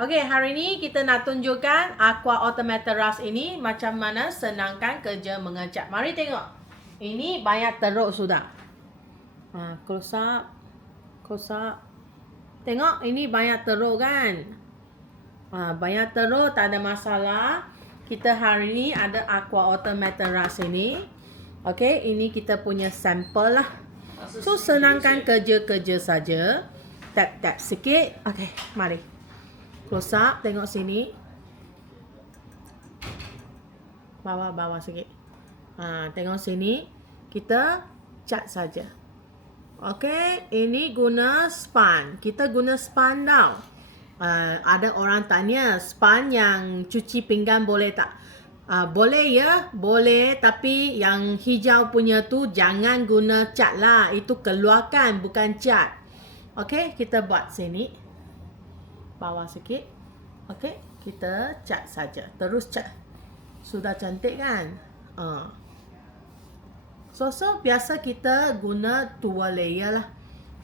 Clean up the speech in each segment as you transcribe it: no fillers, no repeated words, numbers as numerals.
Okey, hari ni kita nak tunjukkan Aqua Automated Rust ini macam mana senangkan kerja mengecat. Mari tengok. Ini banyak teruk sudah. Close up. Close up. Tengok, ini banyak teruk kan? Banyak teruk, tak ada masalah. Kita hari ni ada Aqua Automated Rust ini. Okey, ini kita punya sampel lah. So, senangkan kerja-kerja saja. Tap-tap sikit. Okey, mari. Close up, tengok sini. Bawah sikit. Tengok sini. Kita cat saja. Okey, ini guna span. Kita guna span tau. Ada orang tanya, span yang cuci pinggan boleh tak? Boleh ya, boleh. Tapi yang hijau punya tu jangan guna cat lah. Itu keluarkan, bukan cat. Okey, kita buat sini. Bawah sikit. Okey, kita cat saja. Terus cat. Sudah cantik kan? So biasa kita guna 2 layer lah.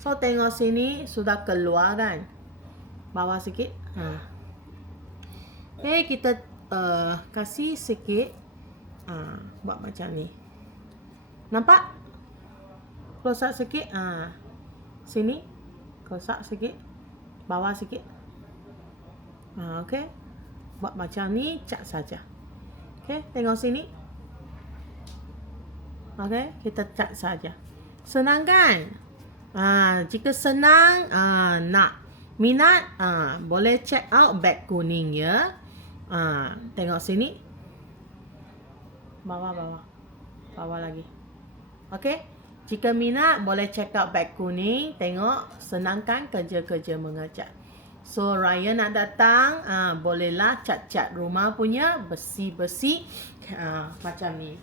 So tengok sini sudah keluar kan? Bawah sikit. Okay, kita kasih sikit. Buat macam ni. Nampak? Close up sikit. Sini. Close up sikit. Bawah sikit. Okey. Buat macam ni, cat saja. Okey, tengok sini. Okey, kita cat saja. Senang kan? Jika senang, nak minat, boleh check out beg kuning ya. Tengok sini. Bawah lagi. Okey. Jika minat, boleh check out beg kuning. Tengok, senangkan kerja-kerja mengecat. So, Raya nak datang, bolehlah cat-cat rumah punya, bersih-bersih. Macam ni.